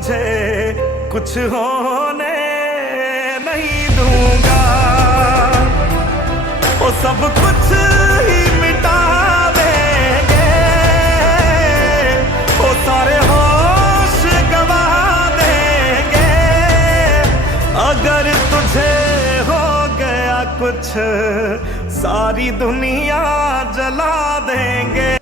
तुझे कुछ होने नहीं दूंगा। वो सब कुछ ही मिटा देंगे, वो सारे होश गवा देंगे। अगर तुझे हो गया कुछ, सारी दुनिया जला देंगे।